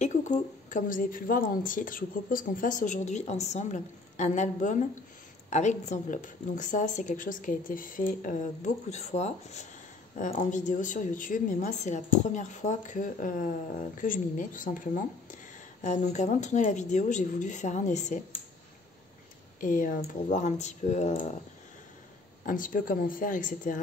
Et coucou, comme vous avez pu le voir dans le titre, je vous propose qu'on fasse aujourd'hui ensemble un album avec des enveloppes. Donc ça, c'est quelque chose qui a été fait beaucoup de fois en vidéo sur YouTube, mais moi, c'est la première fois que je m'y mets, tout simplement. Donc avant de tourner la vidéo, j'ai voulu faire un essai et pour voir un petit peu comment faire, etc.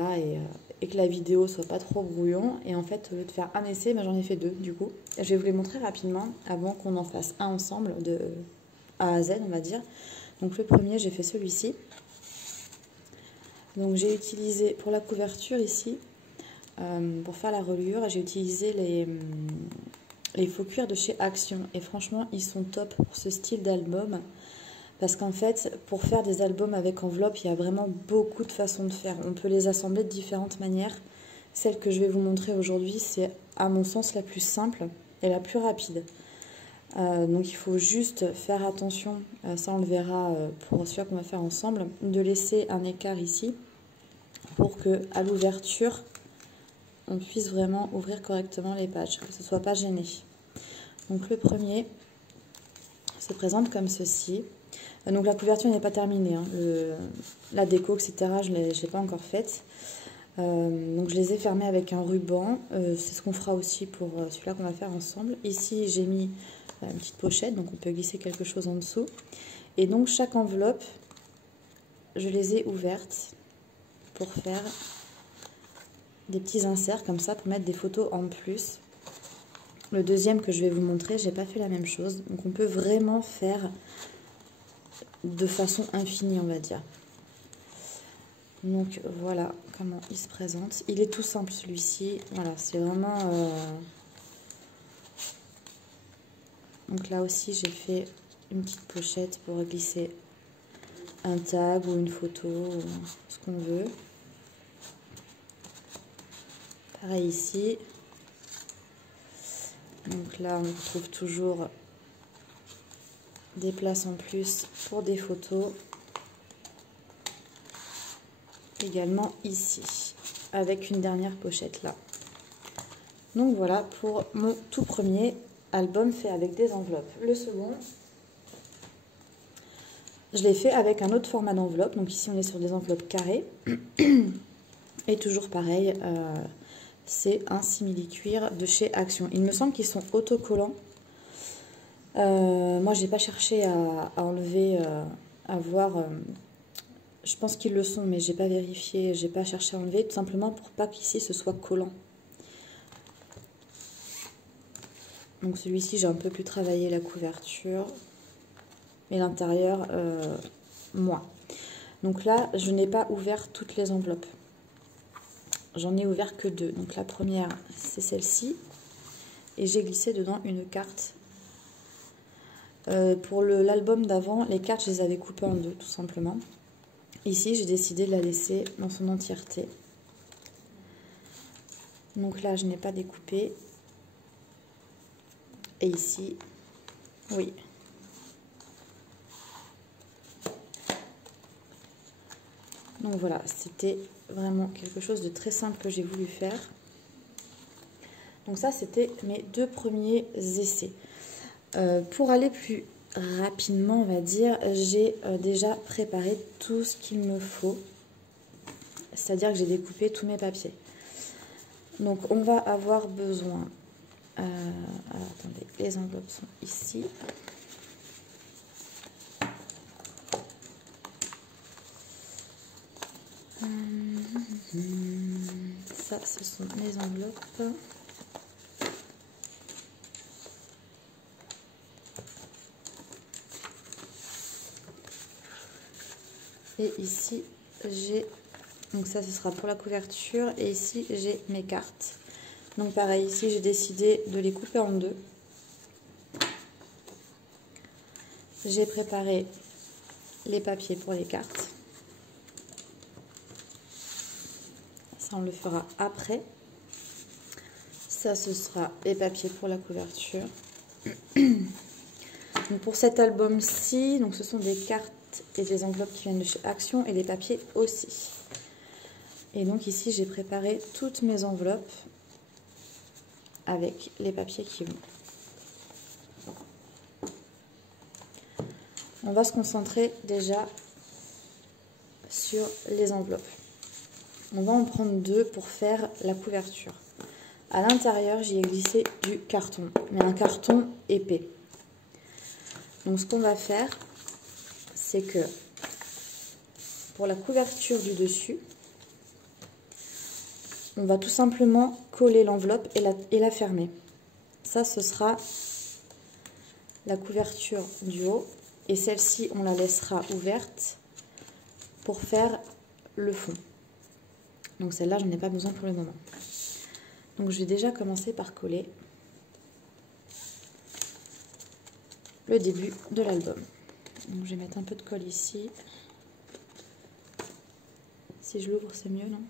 Et que la vidéo soit pas trop brouillon. Et en fait, au lieu de faire un essai, ben, j'en ai fait deux du coup. Je vais vous les montrer rapidement avant qu'on en fasse un ensemble de A à Z, on va dire. Donc le premier, j'ai fait celui-ci. Donc j'ai utilisé pour la couverture ici, pour faire la reliure, j'ai utilisé les faux cuirs de chez Action. Et franchement, ils sont top pour ce style d'album. Parce qu'en fait, pour faire des albums avec enveloppe, il y a vraiment beaucoup de façons de faire. On peut les assembler de différentes manières. Celle que je vais vous montrer aujourd'hui, c'est à mon sens la plus simple et la plus rapide. Donc il faut juste faire attention, ça on le verra pour celui qu'on va faire ensemble, de laisser un écart ici pour que à l'ouverture, on puisse vraiment ouvrir correctement les pages, que ce ne soit pas gêné. Donc le premier se présente comme ceci. Donc la couverture n'est pas terminée, hein. La déco, etc., je ne l'ai pas encore faite. Donc je les ai fermés avec un ruban. C'est ce qu'on fera aussi pour celui-là qu'on va faire ensemble. Ici, j'ai mis une petite pochette, donc on peut glisser quelque chose en dessous. Et donc chaque enveloppe, je les ai ouvertes pour faire des petits inserts comme ça, pour mettre des photos en plus. Le deuxième que je vais vous montrer, j'ai pas fait la même chose. Donc on peut vraiment faire de façon infinie, on va dire. Donc voilà comment il se présente. Il est tout simple celui-ci. Voilà, c'est vraiment... Donc là aussi j'ai fait une petite pochette pour glisser un tag ou une photo, ou ce qu'on veut. Pareil ici. Donc là on trouve toujours des places en plus pour des photos. Également ici, avec une dernière pochette là. Donc voilà pour mon tout premier album fait avec des enveloppes. Le second, je l'ai fait avec un autre format d'enveloppe. Donc ici on est sur des enveloppes carrées. Et toujours pareil, c'est un simili-cuir de chez Action. Il me semble qu'ils sont autocollants. Moi j'ai pas cherché à enlever, à voir... je pense qu'ils le sont, mais j'ai pas vérifié, j'ai pas cherché à enlever, tout simplement pour pas qu'ici ce soit collant. Donc celui-ci, j'ai un peu plus travaillé la couverture, et l'intérieur, moins. Donc là, je n'ai pas ouvert toutes les enveloppes. J'en ai ouvert que deux. Donc la première, c'est celle-ci, et j'ai glissé dedans une carte. Pour l'album d'avant, les cartes, je les avais coupées en deux, tout simplement. Ici, j'ai décidé de la laisser dans son entièreté. Donc là, je n'ai pas découpé. Et ici, oui. Donc voilà, c'était vraiment quelque chose de très simple que j'ai voulu faire. Donc ça, c'était mes deux premiers essais. Pour aller plus rapidement, on va dire, j'ai déjà préparé tout ce qu'il me faut. C'est-à-dire que j'ai découpé tous mes papiers. Donc on va avoir besoin... alors attendez, les enveloppes sont ici. Ça, ce sont les enveloppes. Et ici, j'ai... Donc ça, ce sera pour la couverture. Et ici, j'ai mes cartes. Donc pareil, ici, j'ai décidé de les couper en deux. J'ai préparé les papiers pour les cartes. Ça, on le fera après. Ça, ce sera les papiers pour la couverture. Donc pour cet album-ci, donc ce sont des cartes et des enveloppes qui viennent de chez Action et les papiers aussi. Et donc ici, j'ai préparé toutes mes enveloppes avec les papiers qui vont. on va se concentrer déjà sur les enveloppes. On va en prendre 2 pour faire la couverture. À l'intérieur, j'y ai glissé du carton, mais un carton épais. Donc ce qu'on va faire, c'est que pour la couverture du dessus, on va tout simplement coller l'enveloppe et la fermer. Ça, ce sera la couverture du haut. Et celle-ci, on la laissera ouverte pour faire le fond. Donc celle-là, j'en ai pas besoin pour le moment. Donc je vais déjà commencer par coller le début de l'album. Donc je vais mettre un peu de colle ici. Si je l'ouvre, c'est mieux, non?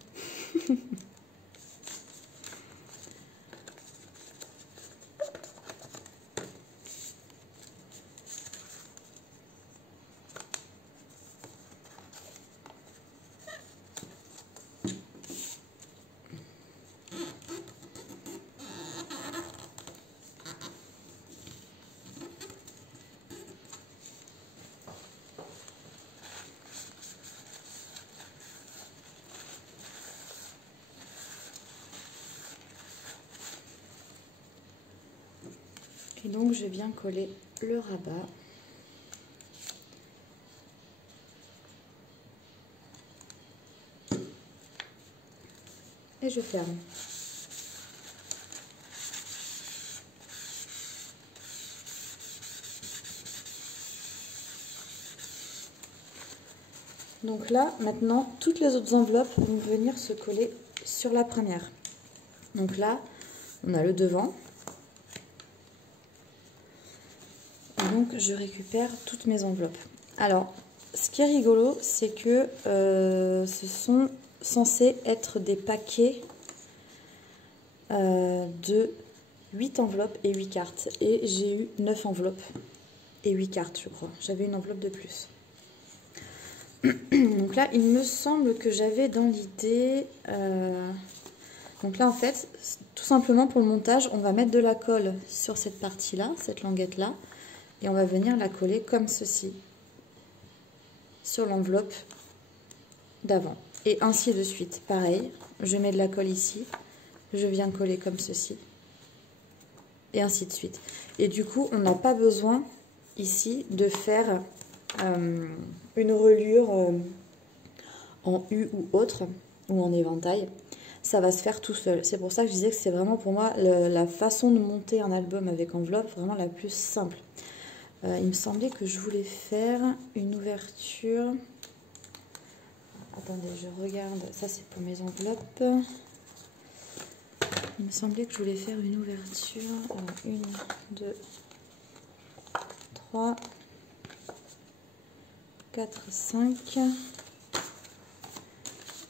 Et donc je viens coller le rabat. Et je ferme. Donc là, maintenant, toutes les autres enveloppes vont venir se coller sur la première. Donc là, on a le devant. Donc je récupère toutes mes enveloppes. Alors, ce qui est rigolo, c'est que ce sont censés être des paquets de 8 enveloppes et 8 cartes. Et j'ai eu 9 enveloppes et 8 cartes, je crois. J'avais une enveloppe de plus. Donc là, il me semble que j'avais dans l'idée... Donc là, en fait, tout simplement pour le montage, on va mettre de la colle sur cette partie-là, cette languette-là. Et on va venir la coller comme ceci sur l'enveloppe d'avant. Et ainsi de suite. Pareil, je mets de la colle ici, je viens coller comme ceci. Et ainsi de suite. Et du coup, on n'a pas besoin ici de faire une reliure en U ou autre, ou en éventail. Ça va se faire tout seul. C'est pour ça que je disais que c'est vraiment pour moi la façon de monter un album avec enveloppe vraiment la plus simple. Il me semblait que je voulais faire une ouverture. Attendez, je regarde. Ça, c'est pour mes enveloppes. Il me semblait que je voulais faire une ouverture. Alors, 1, 2, 3, 4, 5.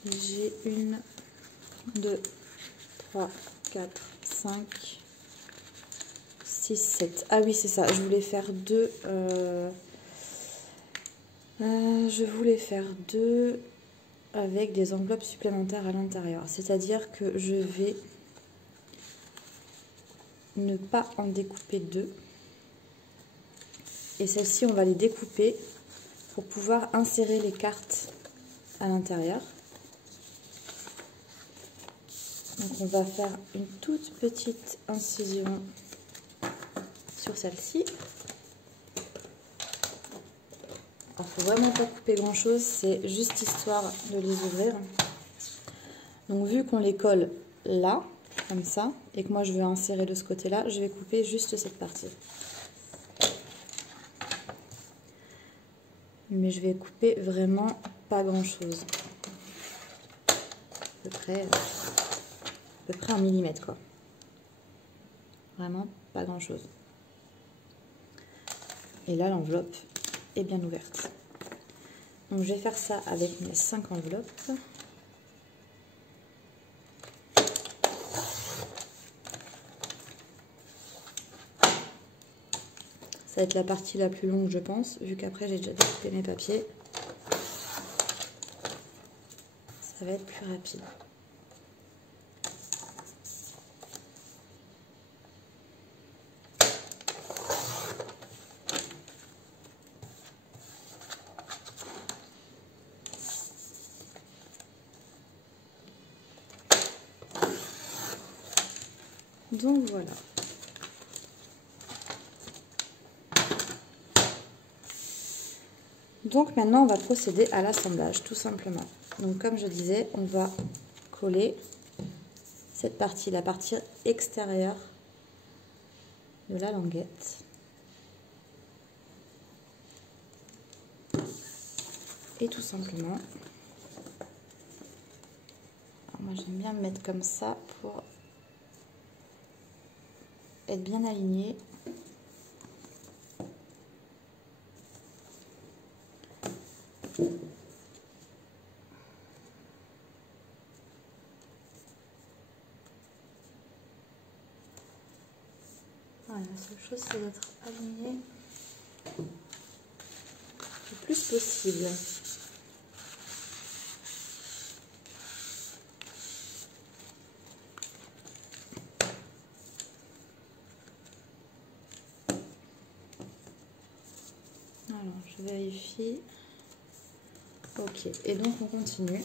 J'ai 1, 2, 3, 4, 5. 6, 7. Ah oui, c'est ça. Je voulais faire 2. Je voulais faire 2 avec des enveloppes supplémentaires à l'intérieur. C'est-à-dire que je vais ne pas en découper 2. Et celles-ci, on va les découper pour pouvoir insérer les cartes à l'intérieur. Donc on va faire une toute petite incision sur celle-ci. Alors, il ne faut vraiment pas couper grand chose, c'est juste histoire de les ouvrir. Donc vu qu'on les colle là, comme ça, et que moi je veux insérer de ce côté-là, je vais couper juste cette partie. Mais je vais couper vraiment pas grand chose. À peu près 1 millimètre quoi. Vraiment pas grand chose. Et là, l'enveloppe est bien ouverte. Donc, je vais faire ça avec mes 5 enveloppes. Ça va être la partie la plus longue, je pense, vu qu'après, j'ai déjà découpé mes papiers. Ça va être plus rapide. Donc voilà. Donc maintenant on va procéder à l'assemblage tout simplement. Donc comme je disais, on va coller cette partie, la partie extérieure de la languette. Et tout simplement, alors moi j'aime bien me mettre comme ça pour être bien aligné. Voilà, la seule chose c'est d'être aligné le plus possible. Alors, je vérifie. Ok, et donc on continue.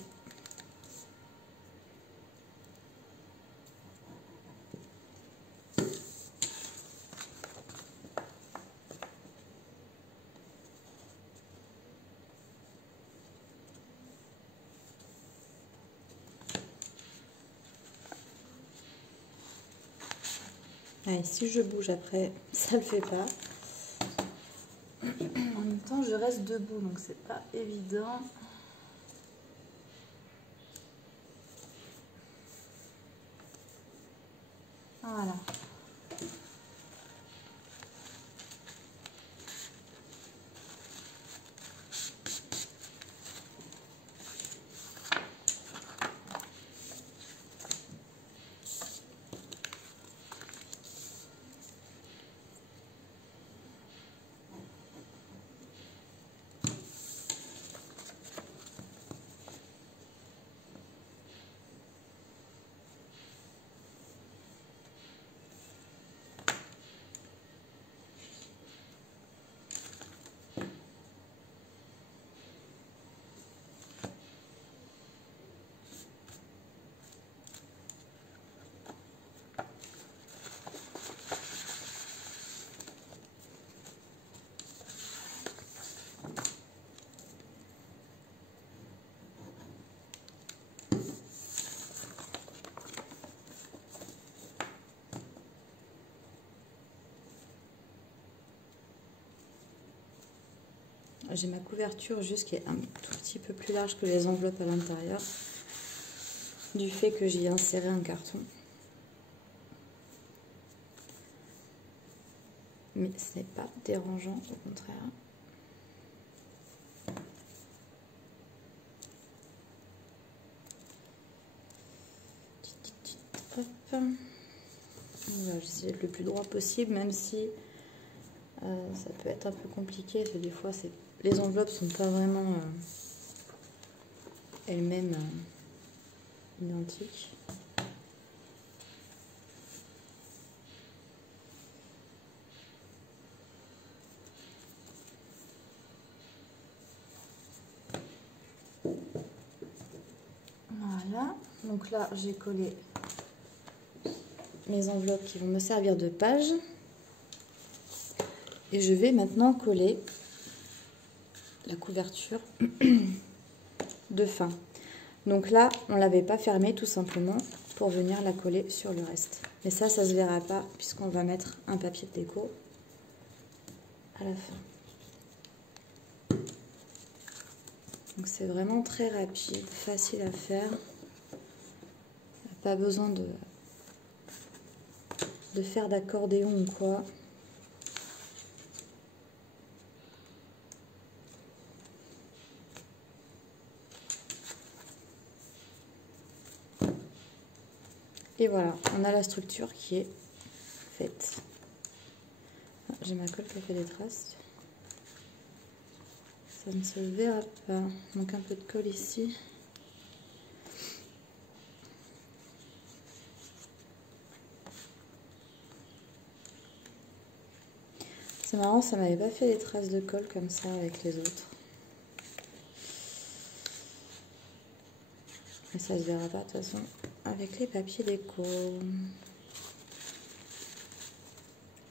Allez, si je bouge après, ça le fait pas. En même temps, je reste debout, donc c'est pas évident. Voilà. J'ai ma couverture juste qui est un tout petit peu plus large que les enveloppes à l'intérieur, du fait que j'y ai inséré un carton. Mais ce n'est pas dérangeant, au contraire. Hop. On va essayer d'être le plus droit possible, même si ça peut être un peu compliqué, parce que des fois les enveloppes sont pas vraiment elles-mêmes identiques. Voilà, donc là j'ai collé mes enveloppes qui vont me servir de page. Et je vais maintenant coller la couverture de fin. Donc là, on ne l'avait pas fermée tout simplement pour venir la coller sur le reste. Mais ça se verra pas puisqu'on va mettre un papier de déco à la fin. Donc c'est vraiment très rapide, facile à faire. Pas besoin de faire d'accordéon ou quoi. Et voilà, on a la structure qui est faite. J'ai ma colle qui a fait des traces. Ça ne se verra pas. Il manque un peu de colle ici. C'est marrant, ça m'avait pas fait des traces de colle comme ça avec les autres. Mais ça se verra pas de toute façon avec les papiers déco.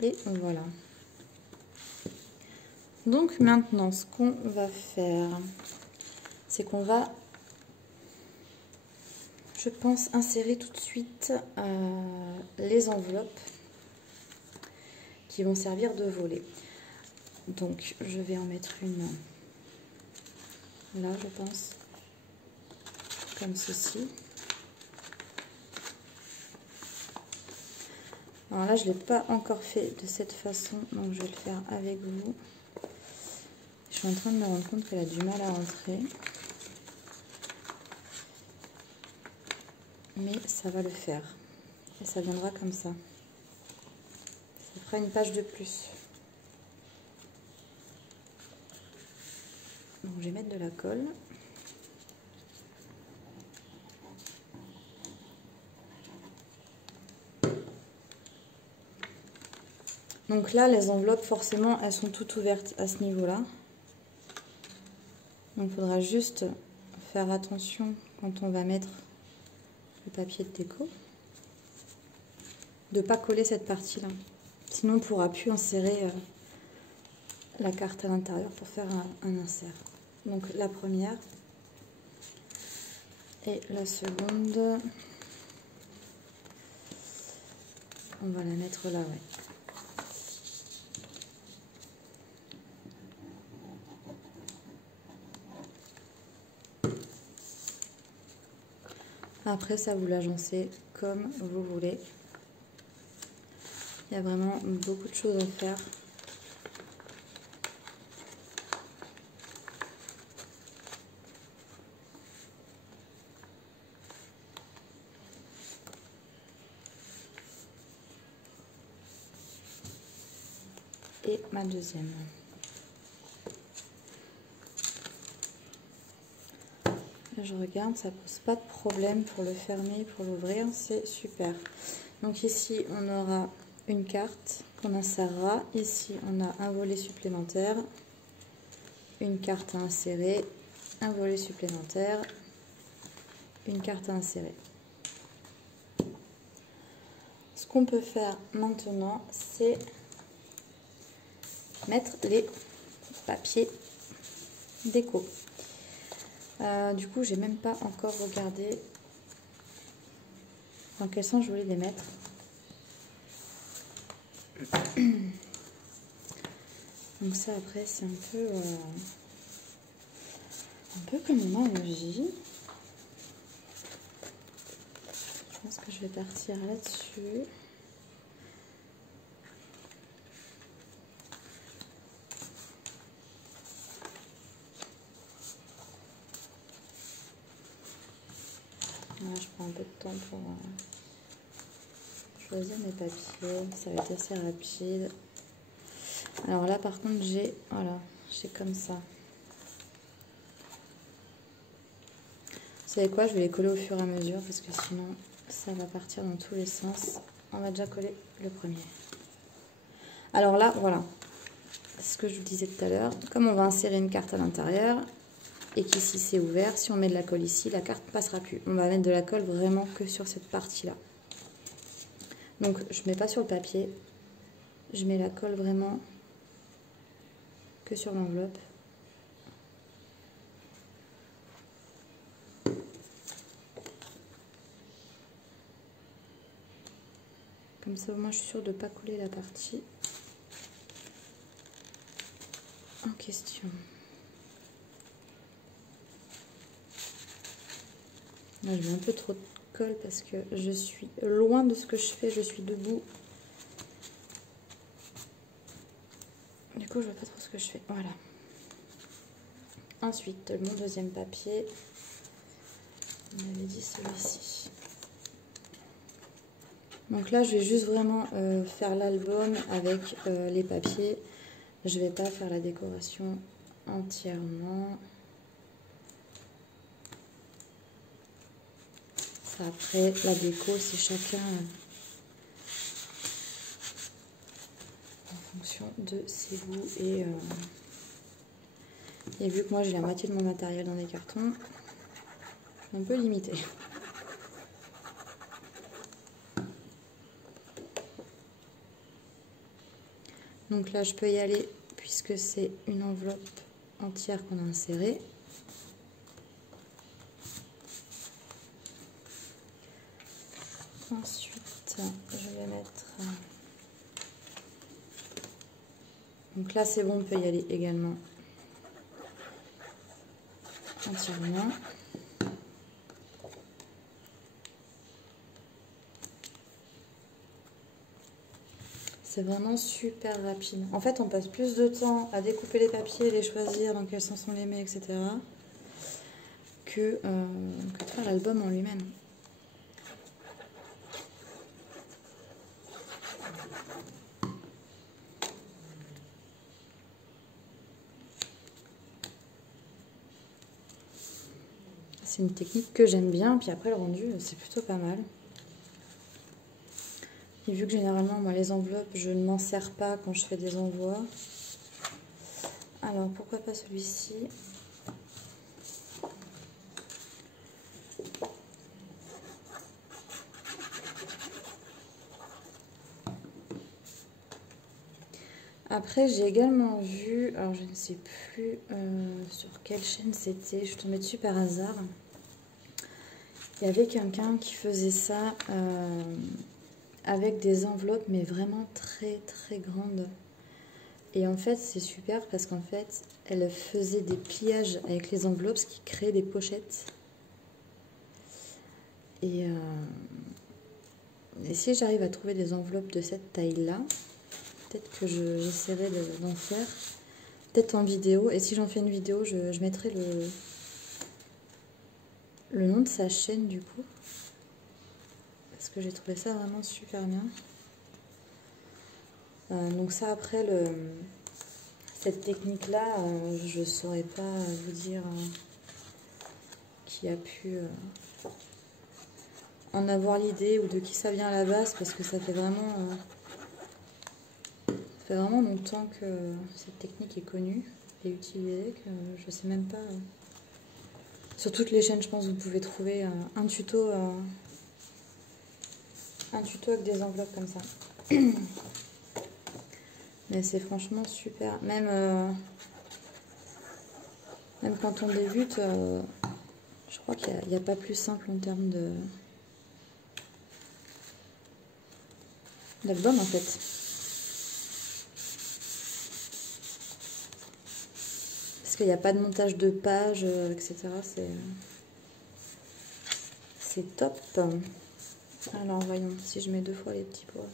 Et voilà. Donc maintenant, ce qu'on va faire, c'est qu'on va, je pense, insérer tout de suite les enveloppes qui vont servir de volet. Donc je vais en mettre une là, je pense, comme ceci. Alors là, je ne l'ai pas encore fait de cette façon, donc je vais le faire avec vous. Je suis en train de me rendre compte qu'elle a du mal à rentrer. Mais ça va le faire. Et ça viendra comme ça. Ça fera une page de plus. Donc je vais mettre de la colle. Donc là, les enveloppes, forcément, elles sont toutes ouvertes à ce niveau-là. Donc il faudra juste faire attention quand on va mettre le papier de déco, de ne pas coller cette partie-là. Sinon, on ne pourra plus insérer la carte à l'intérieur pour faire un insert. Donc la première et la seconde, on va la mettre là, ouais. Après, ça vous l'agencez comme vous voulez. Il y a vraiment beaucoup de choses à faire. Et ma deuxième. Je regarde, ça pose pas de problème pour le fermer, pour l'ouvrir, c'est super. Donc ici, on aura une carte qu'on insérera. Ici, on a un volet supplémentaire, une carte à insérer, un volet supplémentaire, une carte à insérer. Ce qu'on peut faire maintenant, c'est mettre les papiers déco. Du coup, j'ai même pas encore regardé dans quel sens je voulais les mettre. Donc ça, après, c'est un peu comme une analogie. Je pense que je vais partir là-dessus. Là, je prends un peu de temps pour choisir mes papiers. Ça va être assez rapide. Alors là, par contre, j'ai comme ça. Vous savez quoi? Je vais les coller au fur et à mesure parce que sinon, ça va partir dans tous les sens. On va déjà coller le premier. Alors là, voilà. C'est ce que je vous disais tout à l'heure. Comme on va insérer une carte à l'intérieur et qu'ici c'est ouvert, si on met de la colle ici, la carte ne passera plus. On va mettre de la colle vraiment que sur cette partie-là. Donc, je ne mets pas sur le papier. Je mets la colle vraiment que sur l'enveloppe. Comme ça, au moins, je suis sûre de ne pas coller la partie en question. Là, je mets un peu trop de colle parce que je suis loin de ce que je fais. Je suis debout. Du coup, je vois pas trop ce que je fais. Voilà. Ensuite, mon deuxième papier. On avait dit celui-ci. Donc là, je vais juste vraiment faire l'album avec les papiers. Je ne vais pas faire la décoration entièrement. Après, la déco, c'est chacun en fonction de ses goûts. Et vu que moi, j'ai la moitié de mon matériel dans des cartons, je suis un peu limitée. Donc là, je peux y aller puisque c'est une enveloppe entière qu'on a insérée. Ensuite, je vais mettre... Donc là, c'est bon, on peut y aller également entièrement. C'est vraiment super rapide. En fait, on passe plus de temps à découper les papiers, les choisir, dans quel sens on les met, etc. que de faire l'album en lui-même. C'est une technique que j'aime bien, puis après le rendu, c'est plutôt pas mal. Et vu que généralement, moi, les enveloppes, je ne m'en sers pas quand je fais des envois. Alors, pourquoi pas celui-ci? Après, j'ai également vu, alors je ne sais plus sur quelle chaîne c'était, je suis tombée dessus par hasard. Il y avait quelqu'un qui faisait ça avec des enveloppes, mais vraiment très très grandes. Et en fait, c'est super parce qu'en fait, elle faisait des pliages avec les enveloppes, ce qui crée des pochettes. Et si j'arrive à trouver des enveloppes de cette taille-là, peut-être que j'essaierai d'en faire. Peut-être en vidéo. Et si j'en fais une vidéo, je mettrai le nom de sa chaîne du coup. Parce que j'ai trouvé ça vraiment super bien. Donc ça après, cette technique-là, je ne saurais pas vous dire qui a pu en avoir l'idée ou de qui ça vient à la base. Parce que ça fait vraiment longtemps que cette technique est connue et utilisée. Que je ne sais même pas... Sur toutes les chaînes, je pense que vous pouvez trouver un tuto avec des enveloppes comme ça. Mais c'est franchement super. Même quand on débute, je crois qu'il n'y a pas plus simple en termes d'album en fait. Parce qu'il n'y a pas de montage de pages, etc. C'est top. Alors voyons si je mets 2 fois les petits pois.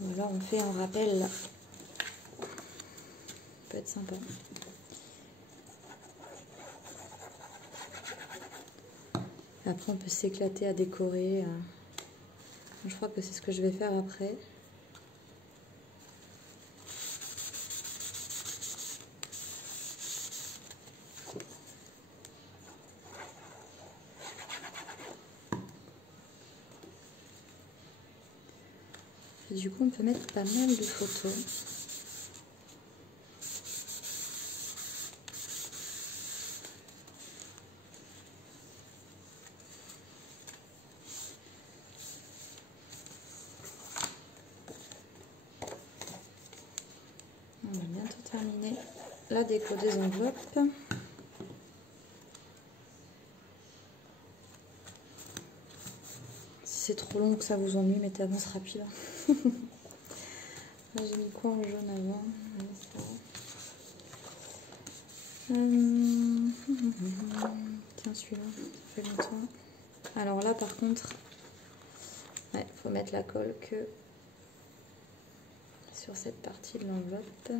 Voilà, on fait un rappel. Ça peut être sympa. Après, on peut s'éclater à décorer. Je crois que c'est ce que je vais faire après. Et du coup, on peut mettre pas mal de photos. On va bientôt terminer la déco des enveloppes. Si c'est trop long que ça vous ennuie, mettez avance rapide. Là, j'ai mis quoi en jaune avant? Tiens, celui-là, ça fait longtemps. Alors là, par contre, il faut mettre la colle que sur cette partie de l'enveloppe.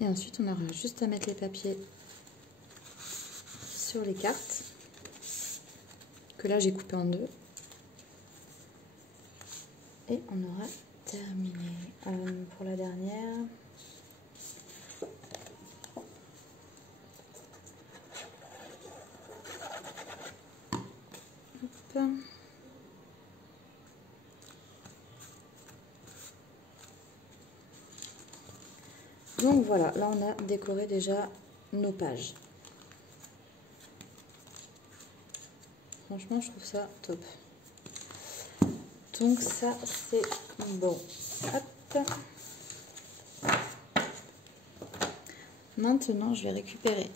Et ensuite, on aura juste à mettre les papiers sur les cartes, que là, j'ai coupé en 2. Et on aura terminé. Pour la dernière... Hop. Donc voilà, là on a décoré déjà nos pages. franchement, je trouve ça top. Donc ça, c'est bon. Hop. Maintenant, je vais récupérer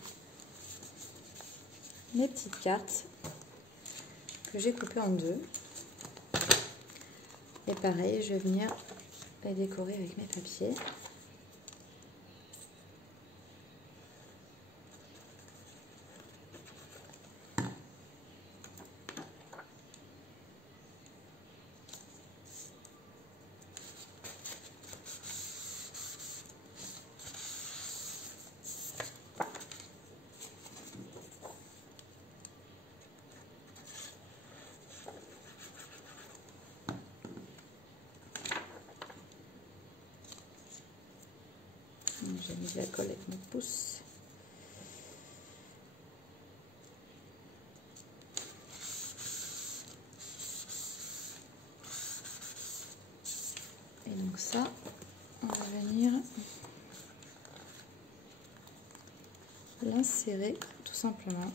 mes petites cartes que j'ai coupées en deux. Et pareil, je vais venir les décorer avec mes papiers. J'ai mis de la colle avec mon pouce. Et donc ça, on va venir l'insérer tout simplement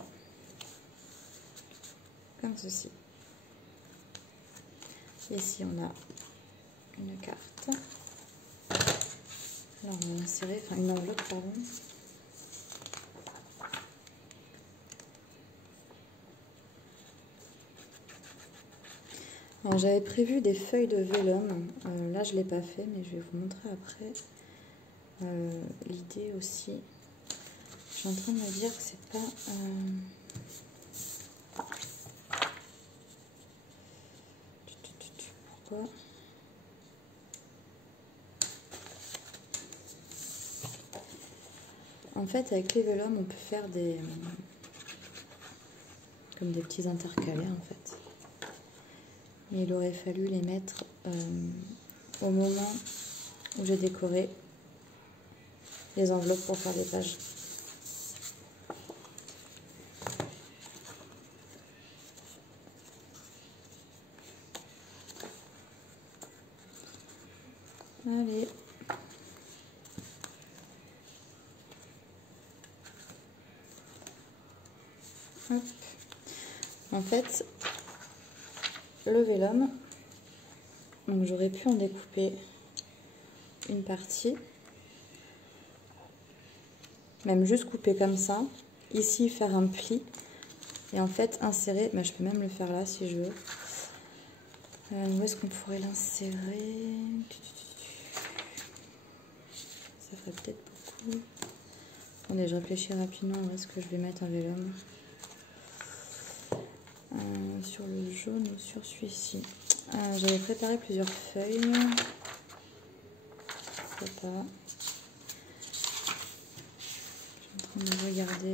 comme ceci. Ici, on a une carte. Alors, on va l'insérer, enfin une enveloppe, pardon. Alors, j'avais prévu des feuilles de vélum. Là, je ne l'ai pas fait, mais je vais vous montrer après. L'idée aussi, je suis en train de me dire que c'est pas... Pourquoi ? En fait, avec les vélums, on peut faire des... comme des petits intercalaires, en fait. Mais il aurait fallu les mettre au moment où j'ai décoré les enveloppes pour faire des pages. Allez. Hop. En fait, le vélum, donc j'aurais pu en découper une partie, même juste couper comme ça, ici faire un pli et en fait insérer, je peux même le faire là si je veux. Où est-ce qu'on pourrait l'insérer? Ça ferait peut-être beaucoup. Attendez, je réfléchis rapidement où est-ce que je vais mettre un vélum. Sur le jaune ou sur celui-ci. J'avais préparé plusieurs feuilles. Je sais pas. Je suis en train de regarder.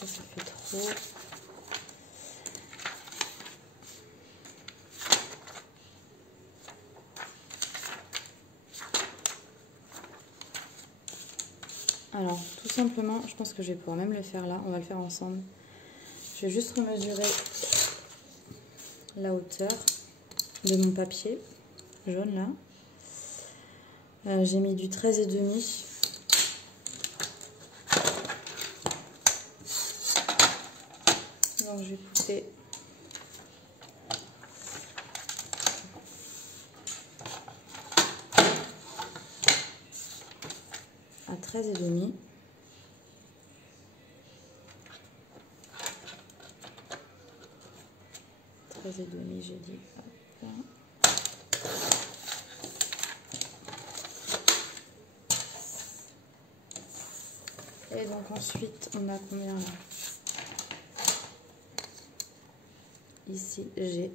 Ça fait trop. Alors, tout simplement, je pense que je vais pouvoir même le faire là. On va le faire ensemble. Je vais juste remesurer la hauteur de mon papier jaune là. J'ai mis du 13,5. Donc je vais couper à 13,5. Et demi, j'ai dit. Hop. Et donc ensuite, on a combien là? Ici, j'ai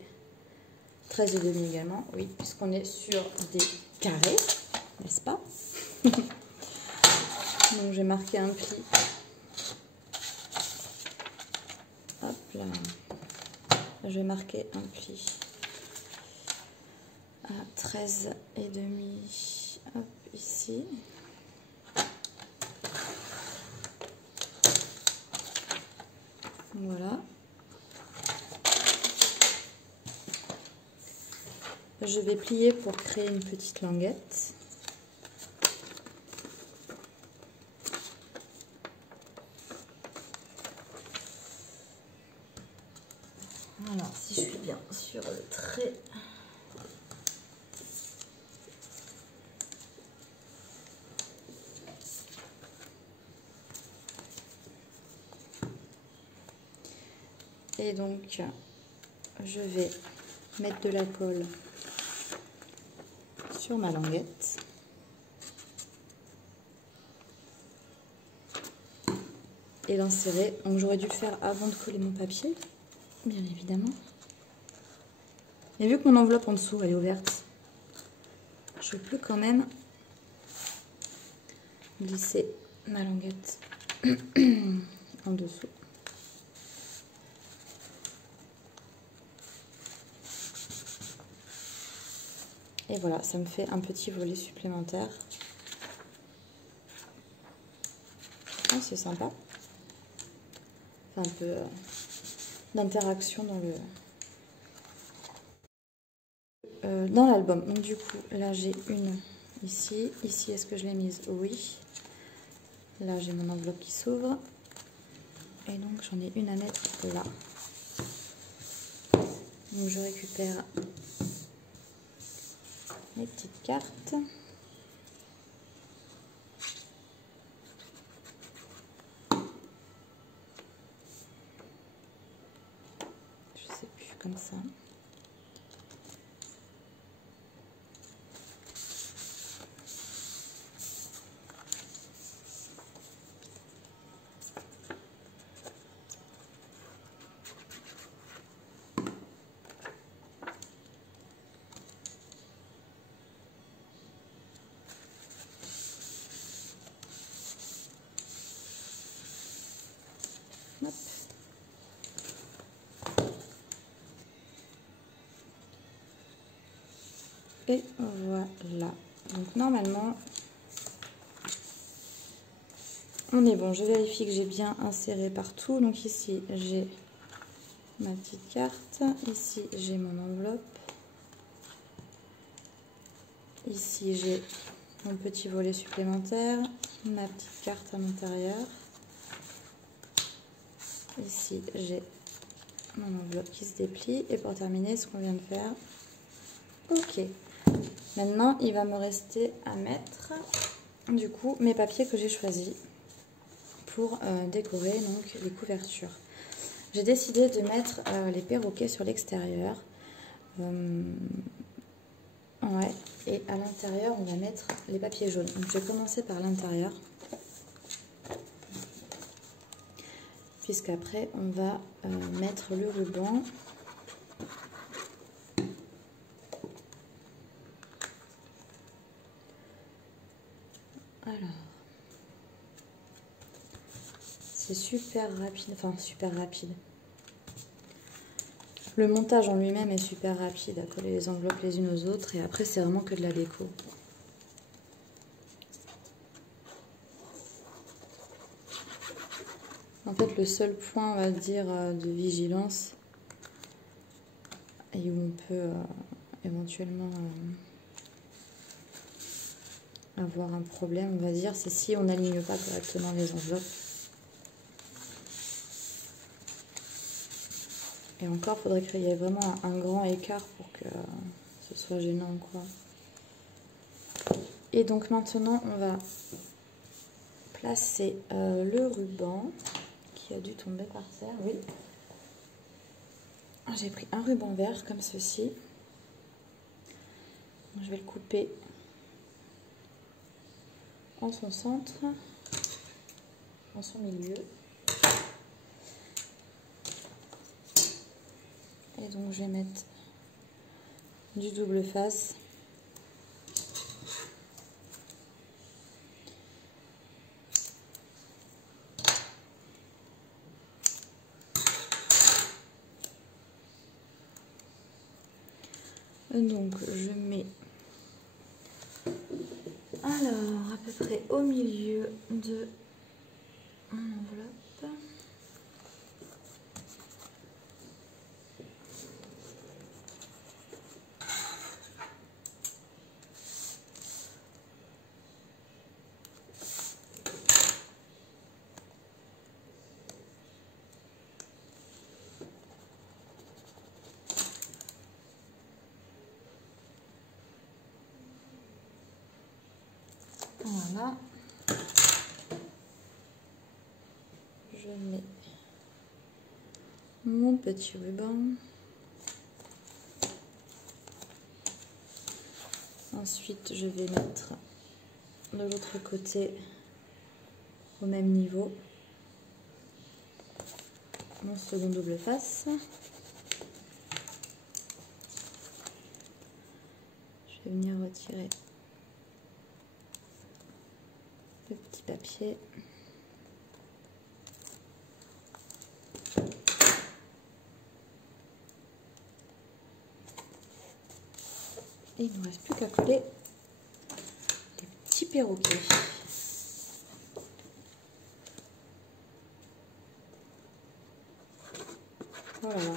13,5 également. Oui, puisqu'on est sur des carrés, n'est-ce pas? Donc j'ai marqué un pli. Hop là. Je vais marquer un pli à 13,5. Hop, ici. Voilà. Je vais plier pour créer une petite languette. Alors, si je suis bien sur le trait. Et donc, je vais mettre de la colle sur ma languette. Et l'insérer. Donc j'aurais dû le faire avant de coller mon papier, bien évidemment. Et vu que mon enveloppe en dessous elle est ouverte, je peux quand même glisser ma languette en dessous. Et voilà, ça me fait un petit volet supplémentaire. Oh, c'est sympa. Un peu d'interaction dans l'album. Donc du coup, là j'ai une ici. Ici, est-ce que je l'ai mise? Oui. Là, j'ai mon enveloppe qui s'ouvre. Et donc, j'en ai une à mettre là. Donc, je récupère mes petites cartes. Je sais plus, comme ça. Hop. Et voilà. Donc normalement, on est bon. Je vérifie que j'ai bien inséré partout. Donc ici, j'ai ma petite carte. Ici, j'ai mon enveloppe. Ici, j'ai mon petit volet supplémentaire. Ma petite carte à l'intérieur. Ici, j'ai mon enveloppe qui se déplie. Et pour terminer, ce qu'on vient de faire. Ok. Maintenant, il va me rester à mettre, du coup, mes papiers que j'ai choisis pour décorer donc les couvertures. J'ai décidé de mettre les perroquets sur l'extérieur. Ouais. Et à l'intérieur, on va mettre les papiers jaunes. Donc, je vais commencer par l'intérieur. Puisqu'après, on va mettre le ruban. Alors, c'est super rapide, enfin super rapide. Le montage en lui-même est super rapide à coller les enveloppes les unes aux autres et après c'est vraiment que de la déco. En fait, le seul point, on va dire, de vigilance et où on peut éventuellement avoir un problème, on va dire, c'est si on n'aligne pas correctement les enveloppes. Et encore, il faudrait qu'il y ait vraiment un grand écart pour que ce soit gênant, quoi. Et donc maintenant, on va placer le ruban qui a dû tomber par terre, oui. J'ai pris un ruban vert comme ceci. Je vais le couper en son centre, en son milieu. Et donc je vais mettre du double face. Donc je mets alors à peu près au milieu de mon enveloppe. Voilà. Je mets mon petit ruban. Ensuite, je vais mettre de l'autre côté au même niveau mon second double face. Je vais venir retirer le petit papier. Et il ne me reste plus qu'à coller les petits perroquets. Voilà,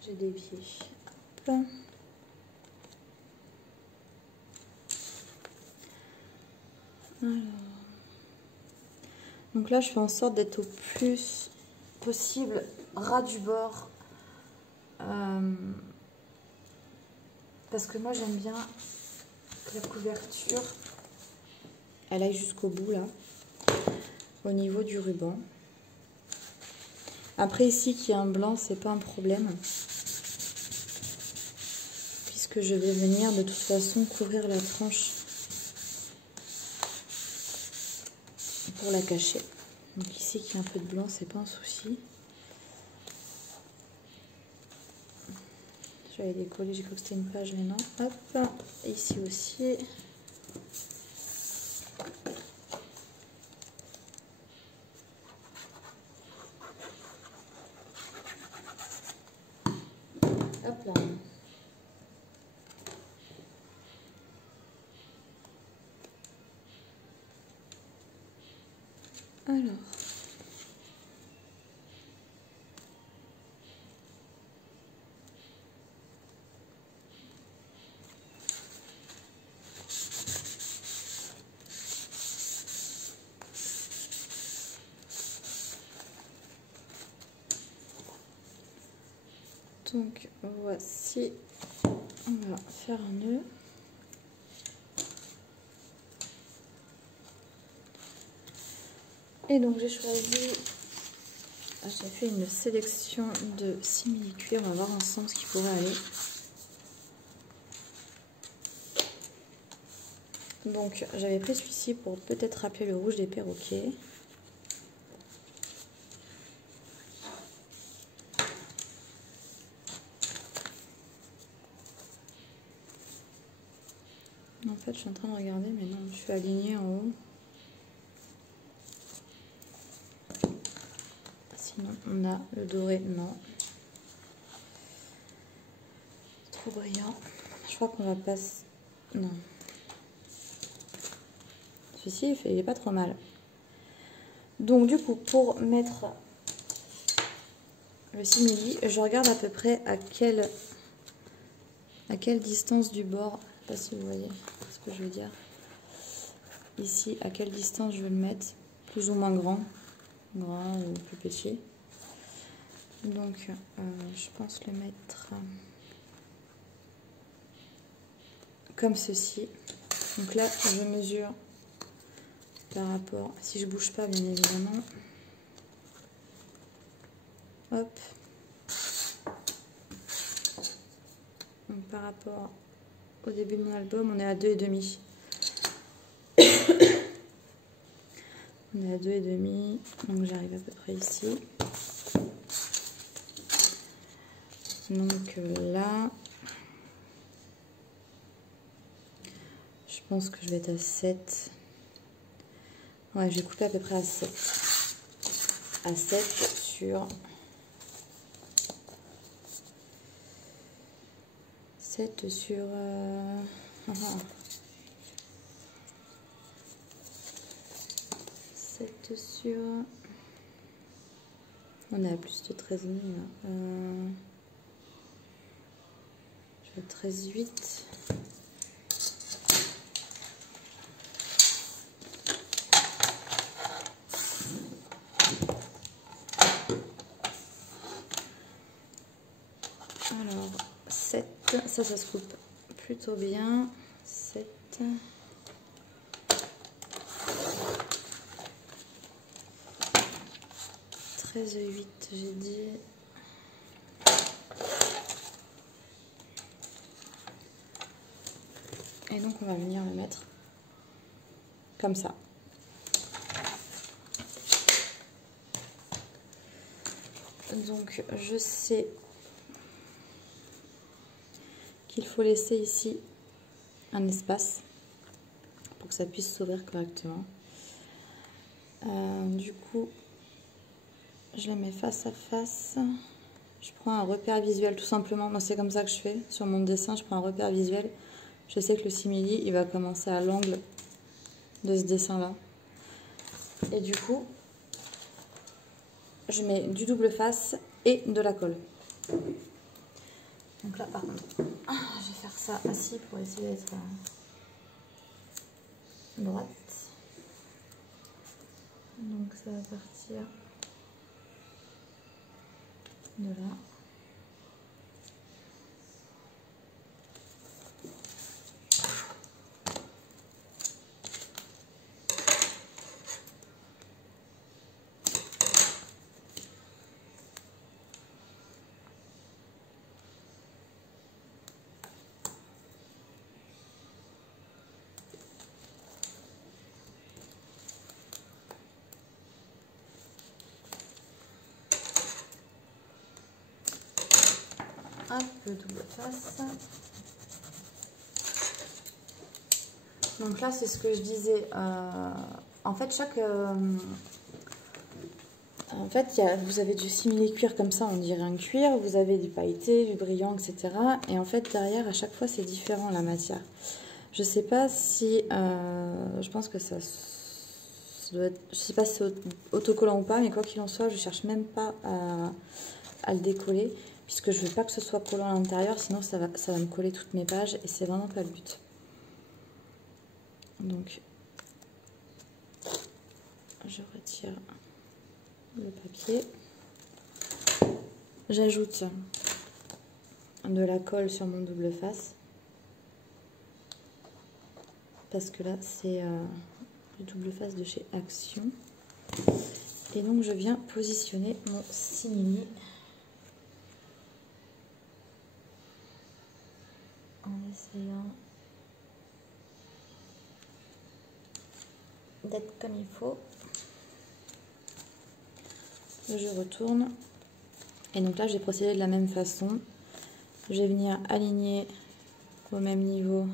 j'ai dévié. Hop. Alors. Donc là, je fais en sorte d'être au plus possible ras du bord. Parce que moi, j'aime bien que la couverture, elle aille jusqu'au bout, là, au niveau du ruban. Après, ici, qu'il y a un blanc, c'est pas un problème. Puisque je vais venir, de toute façon, couvrir la tranche pour la cacher. Donc ici, qu'il y a un peu de blanc, c'est pas un souci. J'avais décollé, j'ai cru que c'était une page, mais non. Hop, et ici aussi. Hop là. Alors. Donc voici, on va faire un nœud. Et donc j'ai choisi, j'ai fait une sélection de simili-cuir, on va voir ensemble ce qu'il pourrait aller. Donc j'avais pris celui-ci pour peut-être rappeler le rouge des perroquets. En fait, je suis en train de regarder, mais non, je suis alignée en haut. Sinon, on a le doré, non. Trop brillant. Je crois qu'on va passer... Non. Celui-ci, il est pas trop mal. Donc, du coup, pour mettre le simili, je regarde à peu près à quelle distance du bord... Je sais pas si vous voyez ce que je veux dire. Ici, à quelle distance je veux le mettre, plus ou moins grand ou plus petit. Donc, je pense le mettre comme ceci. Donc là, je mesure par rapport, si je bouge pas, bien évidemment. Hop. Donc, par rapport au début de mon album, on est à 2,5. On est à 2,5, donc j'arrive à peu près ici. Donc là, je pense que je vais être à 7. Ouais, je vais couper à peu près à 7. À 7 sur 7 sur... 7 sur... On est à plus de 13,5 là. Je vais 13,8. Alors, 7, ça se coupe plutôt bien. 7. 13,8 j'ai dit. Et donc on va venir le mettre comme ça. Donc je sais qu'il faut laisser ici un espace pour que ça puisse s'ouvrir correctement. Du coup, je les mets face à face. Je prends un repère visuel tout simplement. Moi, c'est comme ça que je fais sur mon dessin. Je prends un repère visuel. Je sais que le simili, il va commencer à l'angle de ce dessin-là. Et du coup, je mets du double face et de la colle. Donc là, par contre, je vais faire ça assis pour essayer d'être droite. Donc ça va partir de là. Hop, le double face. Donc là, c'est ce que je disais. En fait, vous avez du simili-cuir comme ça, on dirait un cuir. Vous avez du pailleté, du brillant, etc. Et en fait, derrière, à chaque fois, c'est différent la matière. Je sais pas si... je pense que ça doit être... Je sais pas si c'est autocollant ou pas, mais quoi qu'il en soit, je cherche même pas à le décoller, puisque je veux pas que ce soit collant à l'intérieur, sinon ça va me coller toutes mes pages, et c'est vraiment pas le but. Donc, je retire le papier. J'ajoute de la colle sur mon double face. Parce que là, c'est le double face de chez Action. Et donc, je viens positionner mon simili. En essayant d'être comme il faut. Je retourne. Et donc là, j'ai procédé de la même façon. Je vais venir aligner au même niveau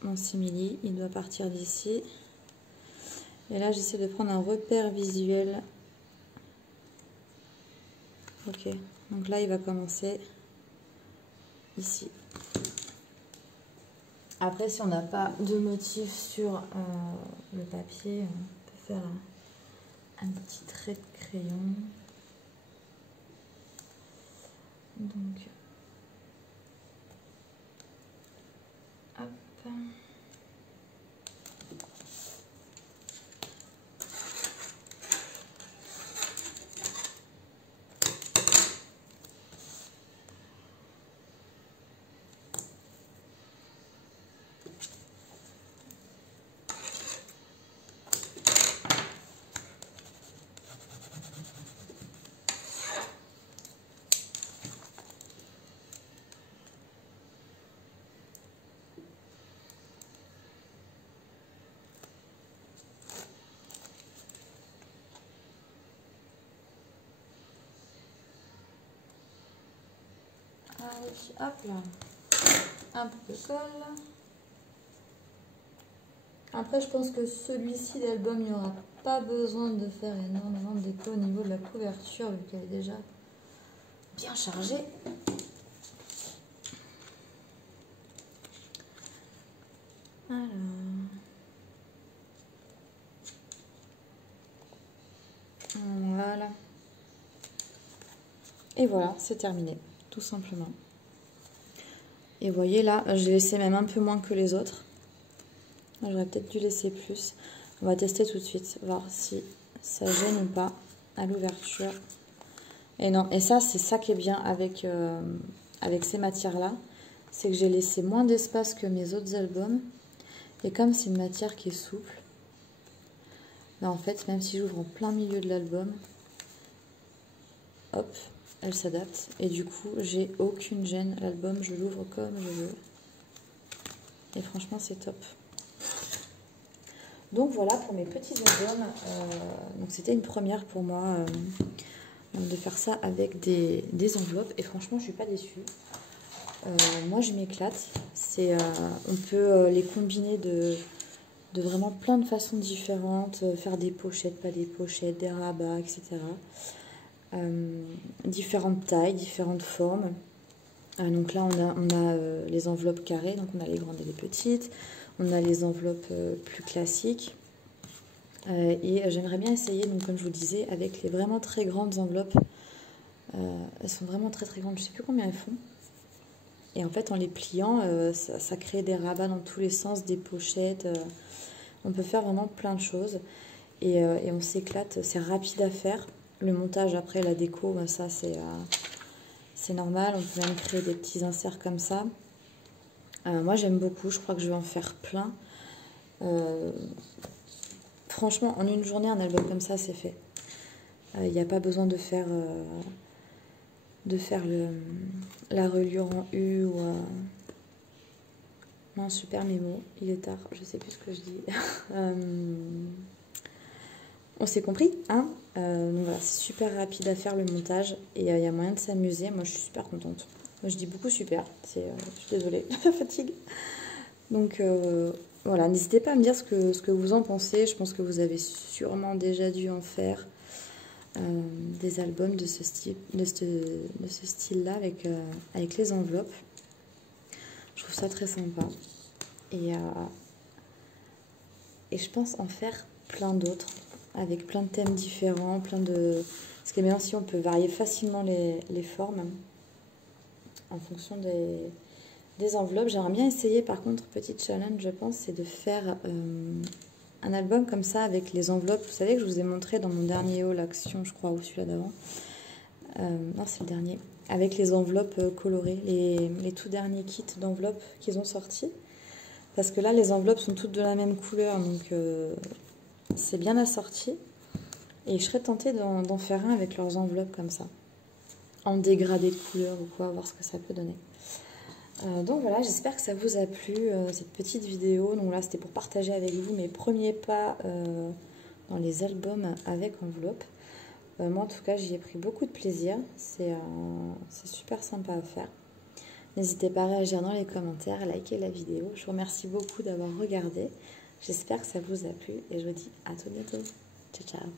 mon simili. Il doit partir d'ici. Et là, j'essaie de prendre un repère visuel. Ok. Donc là, il va commencer ici. Après, si on n'a pas de motif sur le papier, on peut faire un petit trait de crayon. Donc, hop. Allez, hop là, un peu de colle. Après, je pense que celui-ci d'album, il n'y aura pas besoin de faire énormément de déco au niveau de la couverture, vu qu'elle est déjà bien chargée. Alors, voilà. Et voilà, c'est terminé, tout simplement. Et vous voyez là, j'ai laissé même un peu moins que les autres. J'aurais peut-être dû laisser plus. On va tester tout de suite, voir si ça gêne ou pas à l'ouverture. Et non, et ça, c'est ça qui est bien avec, avec ces matières-là. C'est que j'ai laissé moins d'espace que mes autres albums. Et comme c'est une matière qui est souple, Là en fait, même si j'ouvre en plein milieu de l'album, hop, elle s'adapte. Et du coup, j'ai aucune gêne. L'album, je l'ouvre comme je veux. Et franchement, c'est top. Donc voilà pour mes petits albums. Donc c'était une première pour moi de faire ça avec des enveloppes. Et franchement, je suis pas déçue. Moi, je m'éclate. On peut les combiner de vraiment plein de façons différentes. Faire des pochettes, pas des pochettes, des rabats, etc. Différentes tailles, différentes formes. Donc là, on a les enveloppes carrées, donc on a les grandes et les petites. On a les enveloppes plus classiques. Et j'aimerais bien essayer, donc comme je vous disais, avec les vraiment très grandes enveloppes. Elles sont vraiment très très grandes, je ne sais plus combien elles font. Et en fait, en les pliant, ça crée des rabats dans tous les sens, des pochettes. On peut faire vraiment plein de choses. Et on s'éclate, c'est rapide à faire. Le montage après, la déco, ben ça c'est normal. On peut même créer des petits inserts comme ça. Moi j'aime beaucoup, je crois que je vais en faire plein. Franchement, en une journée, un album comme ça, c'est fait. Il n'y a pas besoin de faire la reliure en U ou... Non, super mémo, il est tard, je sais plus ce que je dis. On s'est compris, hein. Donc voilà, c'est super rapide à faire le montage et il y a moyen de s'amuser. Moi, je suis super contente. Moi, je dis beaucoup super, je suis désolée, la fatigue. Donc voilà, n'hésitez pas à me dire ce que vous en pensez. Je pense que vous avez sûrement déjà dû en faire des albums de ce style-là avec les enveloppes. Je trouve ça très sympa. Et je pense en faire plein d'autres, avec plein de thèmes différents, Parce que maintenant, si on peut varier facilement les formes en fonction des enveloppes. J'aimerais bien essayer, par contre, petit challenge, je pense, c'est de faire un album comme ça avec les enveloppes. Vous savez que je vous ai montré dans mon dernier haul Action, je crois, ou celui-là d'avant. Non, c'est le dernier. Avec les enveloppes colorées, les tout derniers kits d'enveloppes qu'ils ont sortis. Parce que là, les enveloppes sont toutes de la même couleur, donc c'est bien assorti. Et je serais tentée d'en faire un avec leurs enveloppes comme ça. En dégradé de couleur ou quoi, voir ce que ça peut donner. Donc voilà, j'espère que ça vous a plu, cette petite vidéo. Donc là, c'était pour partager avec vous mes premiers pas dans les albums avec enveloppe. Moi, en tout cas, j'y ai pris beaucoup de plaisir. C'est super sympa à faire. N'hésitez pas à réagir dans les commentaires, à liker la vidéo. Je vous remercie beaucoup d'avoir regardé. J'espère que ça vous a plu et je vous dis à tout bientôt. Ciao, ciao.